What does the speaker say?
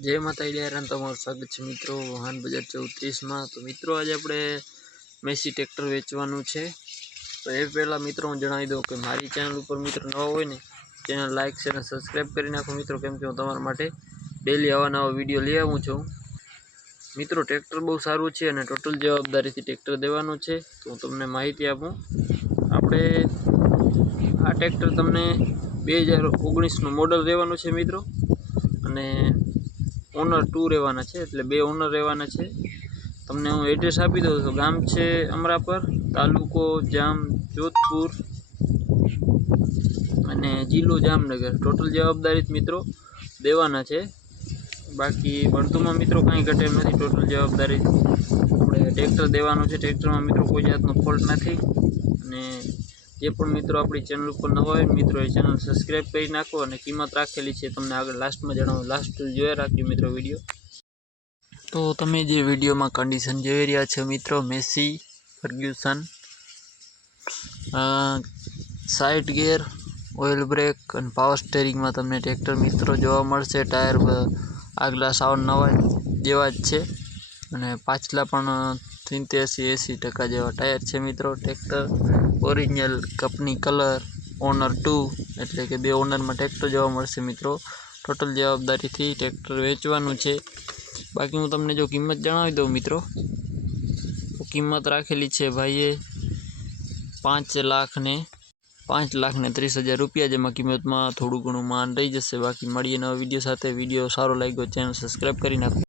जय माता ल्यारान तमारुं स्वागत है मित्रों वाहन बजार 34 में। तो मित्रों आज अपने मेसी ट्रेक्टर वेचवानुं छे। तो ए पहला मित्रों हूँ जणावी दूँ कि मारी चेनल पर मित्रों नवा होय ने चेनल लाइक शेर सब्सक्राइब करी नाखो मित्रों, केम के हूँ तमारा माटे डेली आवा नवा विडियो लई आऊँ छुं। मित्रों ट्रेक्टर बहुत सारूं छे अने टोटल जवाबदारीथी ट्रेक्टर देवानुं छे। तो हूँ तमने माहिती आपूँ। आपणे आ ट्रेक्टर तमने 2019 नुं मॉडल रहेवानुं छे मित्रों अने ओनर 2 रहेवाना छे, एटले 2 ओनर रहेवाना छे। तमने हूँ एड्रेस आपी दऊं तो गाम छे अमरापर, तालुको जाम जोधपुर अने जिल्लो जामनगर। टोटल जवाबदारी मित्रों देवाना छे। बाकी वर्धुमां मित्रों कांई घटे एम नथी। टोटल जवाबदारी आपणे ट्रेक्टर देवानुं छे। ट्रेक्टर में मित्रों कोई जातनो फॉल्ट नथी। अने जे पण मित्रों आपणी चेनल पर नवा होय मित्रों ए चेनल सब्सक्राइब करी नाखो अने किंमत राखेली छे तमने आगळ लास्ट में जणावुं। लास्ट जोया राखજો मित्रों विडियो। तो तमे जे विडियो में कंडीशन जोई रह्या छो मित्रों Massey Ferguson side gear oil brake और पावर स्टीयरिंग में तमने ट्रेक्टर मित्रों जोवा मळशे। टायर आगला साव नवा जेवा ज छे अने पाछला पण 87-80% जेवा टायर छे मित्रों। Tractor original company colour owner 2 एटले के 2 ओनर में ट्रेक्टर जोवा मळशे मित्रों। टोटल जवाबदारी थी ट्रेक्टर वेचवानुं छे। बाकी हूँ तमने जो किंमत जणावी दऊं मित्रों तो किंमत राखेली छे भाईए 5,30,000 रुपया, जेमां किंमत में थोड़ुं घणुं मान रही जशे। बाकी मळीए नवा विडियो साथे। विडियो सारो लाग्यो चेनल सब्सक्राइब करी नाखो।